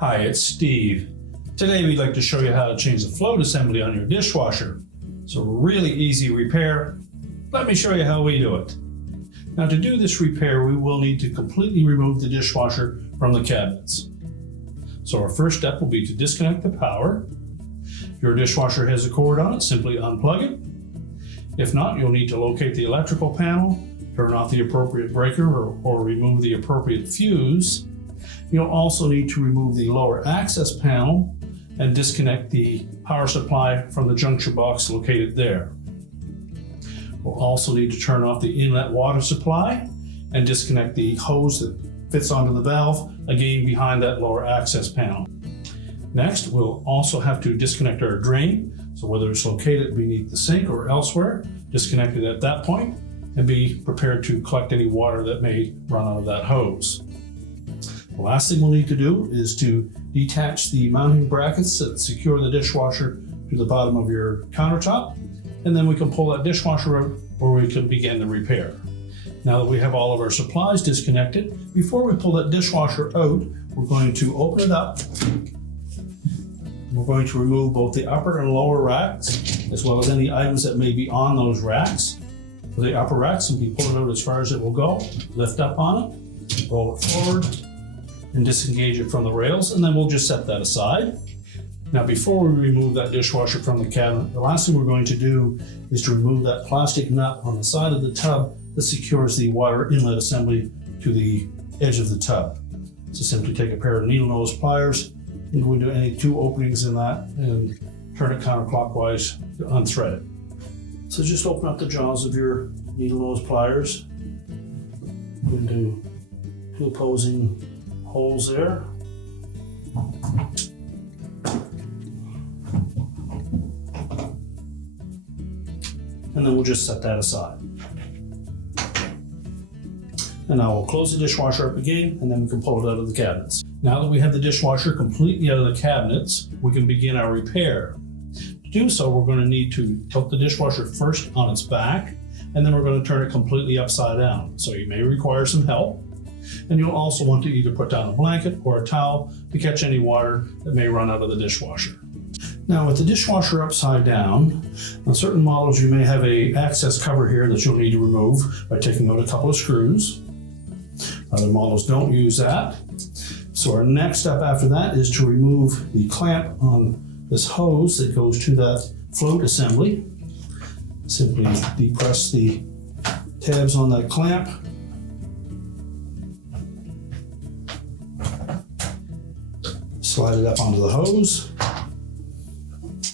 Hi, it's Steve. Today we'd like to show you how to change the float assembly on your dishwasher. It's a really easy repair. Let me show you how we do it. Now, to do this repair, we will need to completely remove the dishwasher from the cabinets. So our first step will be to disconnect the power. If your dishwasher has a cord on it, simply unplug it. If not, you'll need to locate the electrical panel, turn off the appropriate breaker or remove the appropriate fuse. You'll also need to remove the lower access panel and disconnect the power supply from the junction box located there. We'll also need to turn off the inlet water supply and disconnect the hose that fits onto the valve, again behind that lower access panel. Next, we'll also have to disconnect our drain. So whether it's located beneath the sink or elsewhere, disconnect it at that point and be prepared to collect any water that may run out of that hose. The last thing we'll need to do is to detach the mounting brackets that secure the dishwasher to the bottom of your countertop, and then we can pull that dishwasher out or we can begin the repair. Now that we have all of our supplies disconnected, before we pull that dishwasher out, we're going to open it up. We're going to remove both the upper and lower racks, as well as any items that may be on those racks. For the upper racks, simply pull it out as far as it will go, lift up on it, roll it forward, and disengage it from the rails, and then we'll just set that aside. Now, before we remove that dishwasher from the cabinet, the last thing we're going to do is to remove that plastic nut on the side of the tub that secures the water inlet assembly to the edge of the tub. So simply take a pair of needle nose pliers and go into any two openings in that and turn it counterclockwise to unthread it. So just open up the jaws of your needle nose pliers, go into two opposing holes there. And then we'll just set that aside. And now we'll close the dishwasher up again, and then we can pull it out of the cabinets. Now that we have the dishwasher completely out of the cabinets, we can begin our repair. To do so, we're going to need to tilt the dishwasher first on its back, and then we're going to turn it completely upside down. So you may require some help. And you'll also want to either put down a blanket or a towel to catch any water that may run out of the dishwasher. Now, with the dishwasher upside down, on certain models you may have an access cover here that you'll need to remove by taking out a couple of screws. Other models don't use that. So our next step after that is to remove the clamp on this hose that goes to that float assembly. Simply depress the tabs on that clamp. Slide it up onto the hose,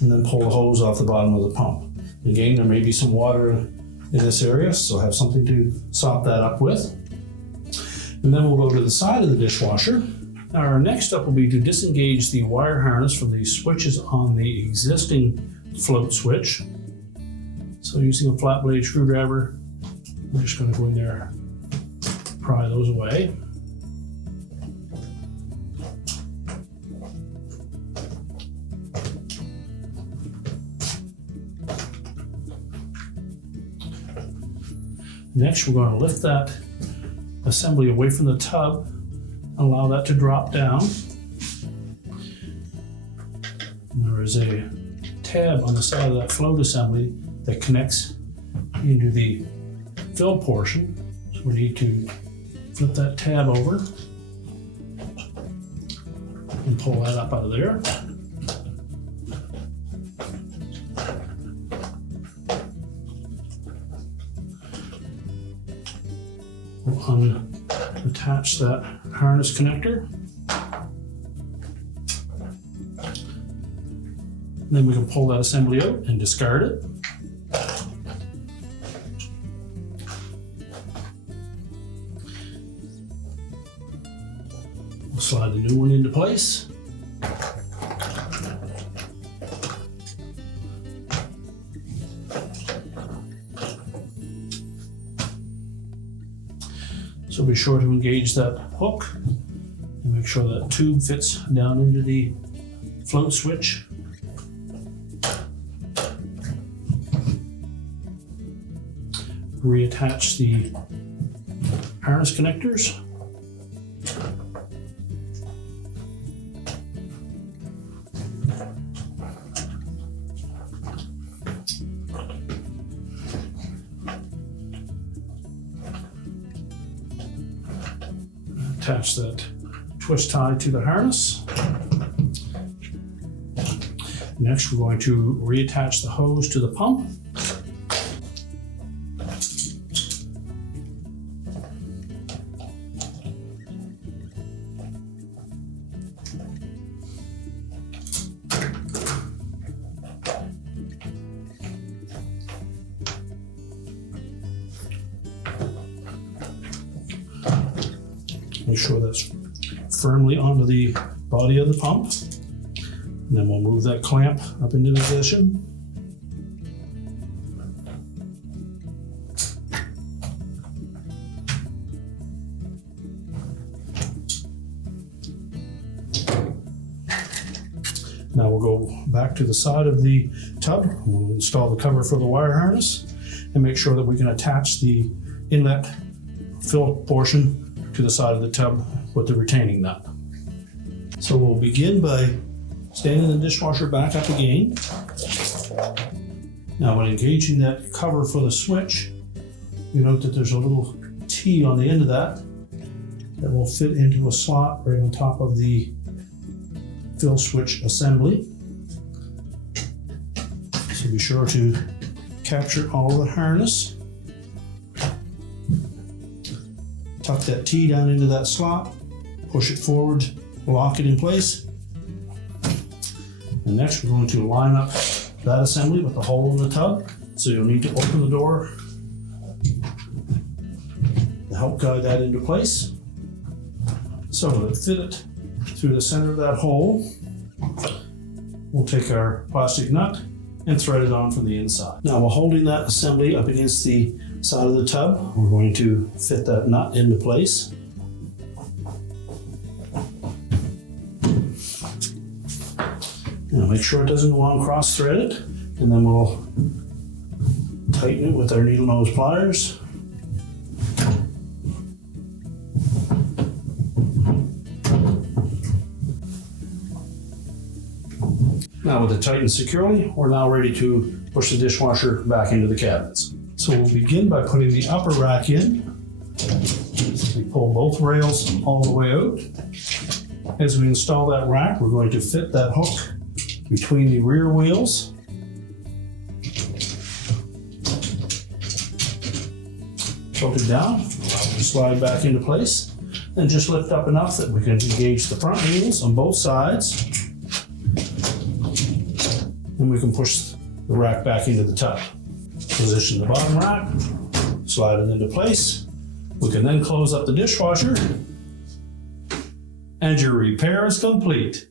and then pull the hose off the bottom of the pump. Again, there may be some water in this area, so have something to sop that up with. And then we'll go to the side of the dishwasher. Now, our next step will be to disengage the wire harness from the switches on the existing float switch. So using a flat blade screwdriver, we're just going to go in there, pry those away. Next, we're going to lift that assembly away from the tub, allow that to drop down. And there is a tab on the side of that float assembly that connects into the fill portion. So we need to flip that tab over and pull that up out of there. We'll unattach that harness connector. And then we can pull that assembly out and discard it. We'll slide the new one into place. So be sure to engage that hook and make sure that tube fits down into the float switch. Reattach the harness connectors. Attach that twist tie to the harness. Next, we're going to reattach the hose to the pump. Make sure that's firmly onto the body of the pump. And then we'll move that clamp up into position. Now we'll go back to the side of the tub. We'll install the cover for the wire harness and make sure that we can attach the inlet fill portion to the side of the tub with the retaining nut. So we'll begin by standing the dishwasher back up again. Now when engaging that cover for the switch, you note that there's a little T on the end of that will fit into a slot right on top of the fill switch assembly. So be sure to capture all of the harness. Tuck that T down into that slot, push it forward, lock it in place. And next we're going to line up that assembly with the hole in the tub. So you'll need to open the door to help guide that into place. So to fit it through the center of that hole, we'll take our plastic nut and thread it on from the inside. Now while holding that assembly up against the side of the tub, we're going to fit that nut into place. Now make sure it doesn't go on cross-threaded, and then we'll tighten it with our needle nose pliers. Now with it tightened securely, we're now ready to push the dishwasher back into the cabinets. So we'll begin by putting the upper rack in. So we pull both rails all the way out. As we install that rack, we're going to fit that hook between the rear wheels. Tilt it down, slide back into place, and just lift up enough that we can engage the front wheels on both sides. And we can push the rack back into the tub. Position the bottom rack, slide it into place. We can then close up the dishwasher, and your repair is complete.